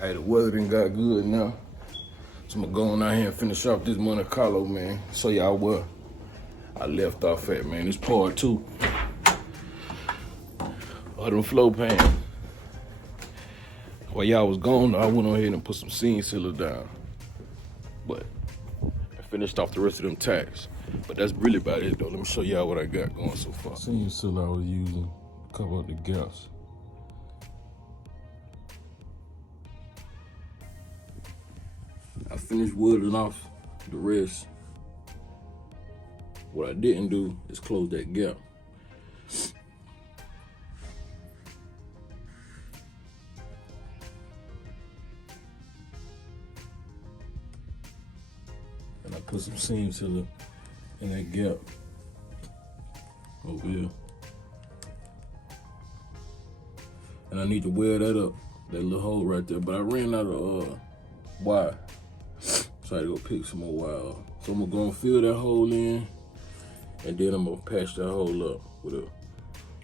Hey, the weather done got good now. So I'm gonna go on out here and finish off this Monte Carlo, man. Show y'all where I left off at, man. This part two of them flow pans. While y'all was gone, I went on ahead and put some seam sealer down. But I finished off the rest of them tacks. But that's really about it, though. Let me show y'all what I got going so far. Seam sealer I was using to cover up the gaps. I finished welding off the rest. What I didn't do is close that gap. And I put some seam sealer in that gap over here. And I need to weld that up, that little hole right there. But I ran out of wire. So I had to go pick some more wire up. So I'm gonna go and fill that hole in, and then I'm gonna patch that hole up with a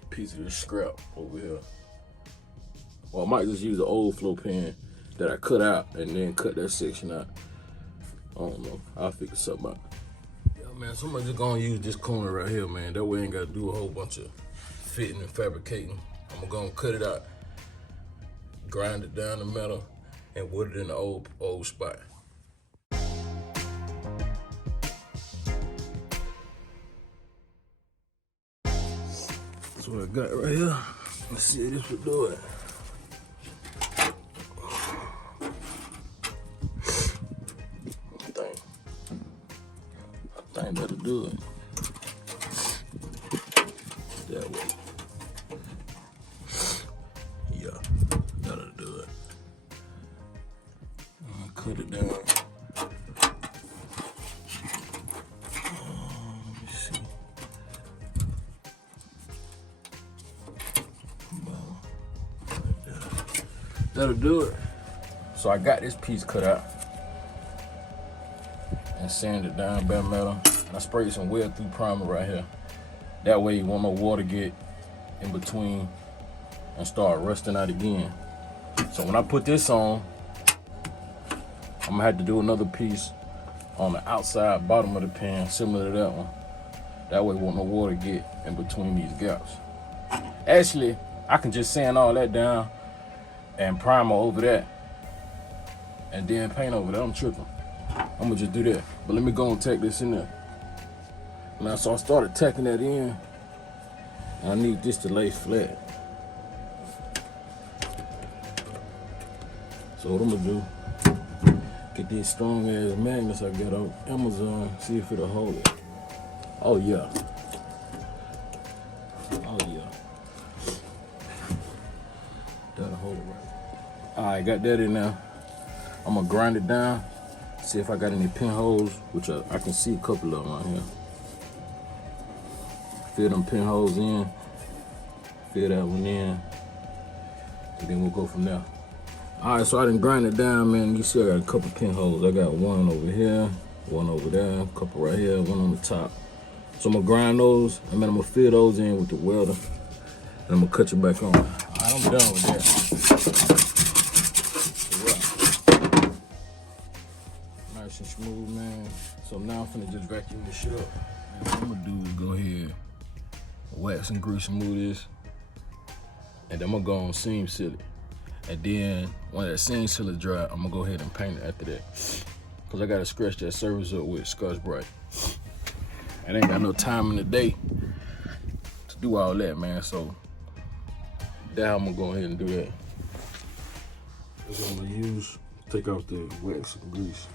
piece of this scrap over here. Or I might just use an old flow pan that I cut out and then cut that section out. I don't know, I'll figure something out. Yeah, man, so I'm just gonna use this corner right here, man. That way I ain't gotta do a whole bunch of fitting and fabricating. I'm gonna go and cut it out, grind it down the metal, and weld it in the old spot. That's what I got right here. Let's see if this will do it. I think that'll do it. That way. Yeah, that'll do it. Cut it down. Let me see. That'll do it. So I got this piece cut out and sanded down bare metal. And I sprayed some weld through primer right here. That way you won't no water get in between and start rusting out again. So when I put this on, I'm gonna have to do another piece on the outside bottom of the pan, similar to that one. That way won't no water get in between these gaps. Actually, I can just sand all that down and primer over that, and then paint over that. I'm tripping. I'm gonna just do that. But let me go and tack this in there. Now, so I started tacking that in. And I need this to lay flat. So what I'm gonna do, get these strong ass magnets I got on Amazon, see if it'll hold it. Oh yeah. Oh yeah. That'll hold it right. All right, got that in now. I'm gonna grind it down, see if I got any pinholes, which I can see a couple of them right here. Fill them pinholes in, fill that one in, and then we'll go from there. All right, so I done grind it down, man. You see I got a couple pinholes. I got one over here, one over there, a couple right here, one on the top. So I'm gonna grind those, and then I'm gonna fill those in with the welder, and I'm gonna cut you back on. All right, I'm done with that. Nice and smooth, man. So now I'm finna just vacuum this shit up. And what I'm gonna do is go ahead, wax and grease and move this, and then I'm gonna go on seam seal it. And then when that seam sealer dry, I'm gonna go ahead and paint it after that. Cause I gotta scratch that surface up with Scotch-Brite. I ain't got no time in the day to do all that, man. So that's how I'm gonna go ahead and do that. That's what I'm gonna use. Take off the wax and grease.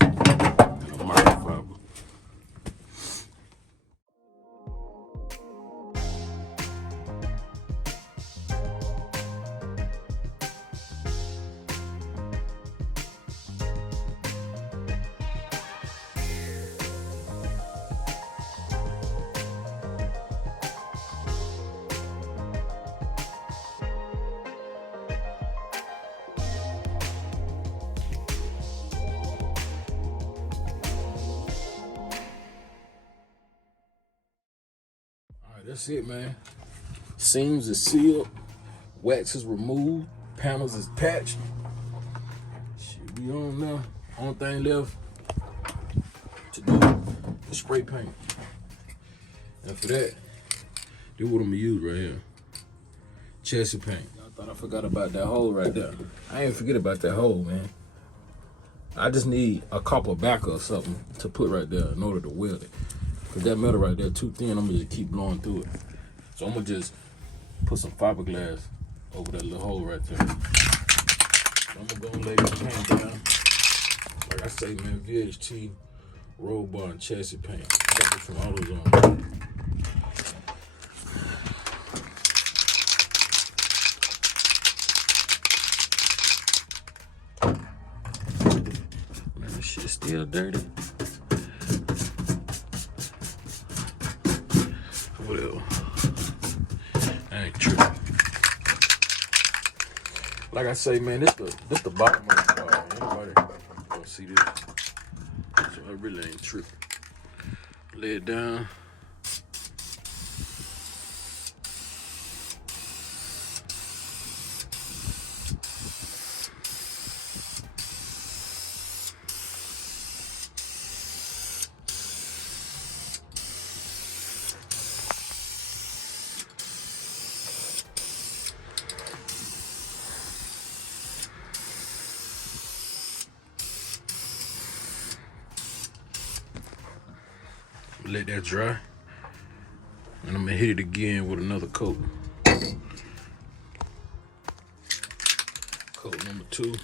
And a microfiber. That's it, man. Seams is sealed, wax is removed. Panels is patched. Shit, we on now. Only thing left to do is spray paint. And for that, this what I'm gonna use right here. Chassis paint. I thought I forgot about that hole right there. I ain't forget about that hole, man. I just need a copper backer or something to put right there in order to weld it. Cause that metal right there too thin, I'm gonna just keep blowing through it. So I'm gonna just put some fiberglass over that little hole right there. So I'm gonna go and lay this paint down. Like I say, man, VHT, roll bar, and chassis paint. I got this from AutoZone. Shit's still dirty. Whatever. I ain't tripping. Like I say, man, this the bottom of the car. Anybody don't see this, so I really ain't tripping. Lay it down. Let that dry, and I'm gonna hit it again with another coat. Coat number 2.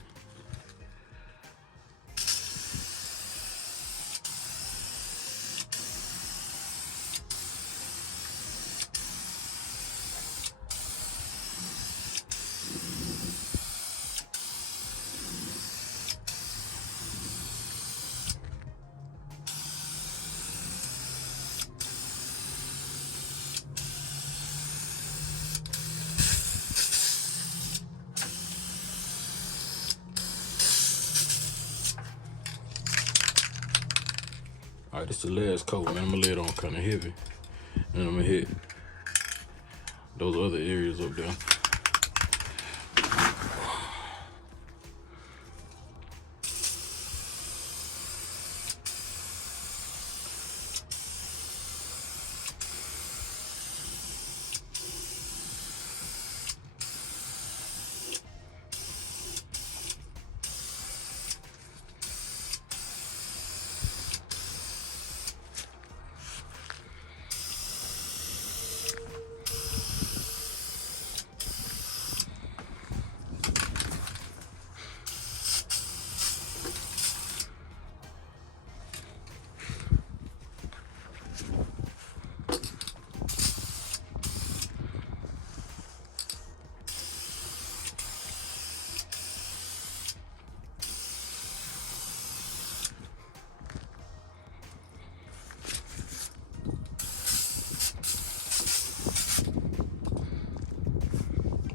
All right, this is the last coat, man. I'm gonna lay it on kind of heavy, and I'm gonna hit those other areas up there.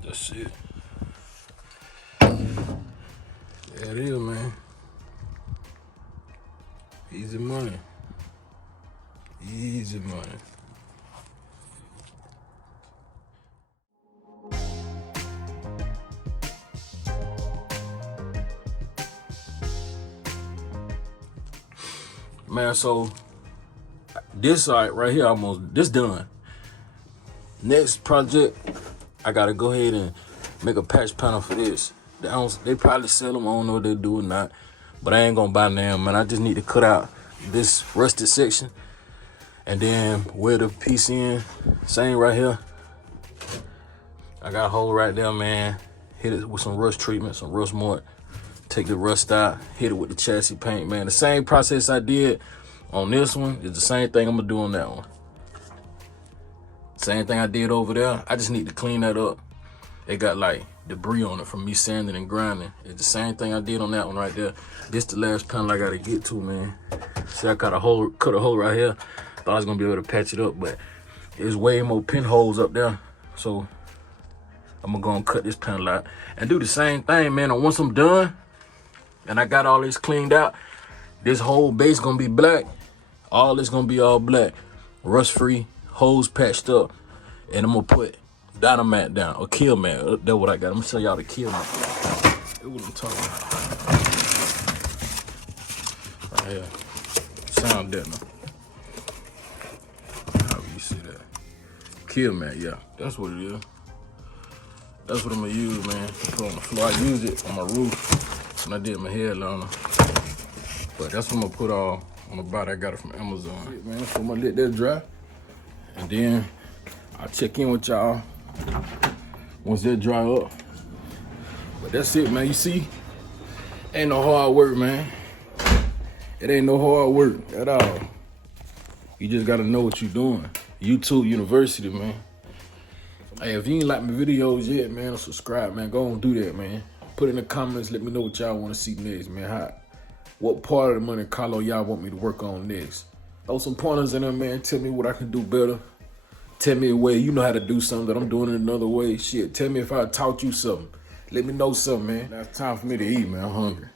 That's it. There it is, man. Easy money. Easy money. Man, so this side right here this done. Next project, I gotta go ahead and make a patch panel for this. They probably sell them, I don't know if they do or not, but I ain't gonna buy them, man. I just need to cut out this rusted section and then weld the piece in. Same right here. I got a hole right there, man. Hit it with some rust treatment, some rust mort. Take the rust out, hit it with the chassis paint, man. The same process I did on this one is the same thing I'm gonna do on that one. Same thing I did over there. I just need to clean that up. It got like debris on it from me sanding and grinding. It's the same thing I did on that one right there. This the last panel I gotta get to, man. See, I cut a hole right here. Thought I was gonna be able to patch it up, but there's way more pinholes up there. So I'm gonna go and cut this panel out and do the same thing, man. And once I'm done and I got all this cleaned out, this whole base gonna be black. All this gonna be all black, rust free, holes patched up, and I'm gonna put Dynamat down, or kill mat. That's what I got. I'm gonna show y'all the kill mat. That's what I'm talking about. Right here. Sound deadener. How you see that? Kill mat, yeah. That's what it is. That's what I'm gonna use, man. To put on the floor. I used it on my roof when I did my headliner. But that's what I'm gonna put all on the bottom. I got it from Amazon. Man, so I'm gonna let that dry. And then I'll check in with y'all once that dry up. But that's it, man. You see, ain't no hard work, man. It ain't no hard work at all. You just gotta know what you're doing. YouTube University, man. Hey, if you ain't like my videos yet, man, subscribe, man. Go on, do that, man. Put in the comments, let me know what y'all want to see next, man. What part of the Monte Carlo y'all want me to work on next? Throw some pointers in there, man. Tell me what I can do better. Tell me a way you know how to do something that I'm doing it another way. Shit, tell me if I taught you something. Let me know something, man. Now it's time for me to eat, man. I'm hungry.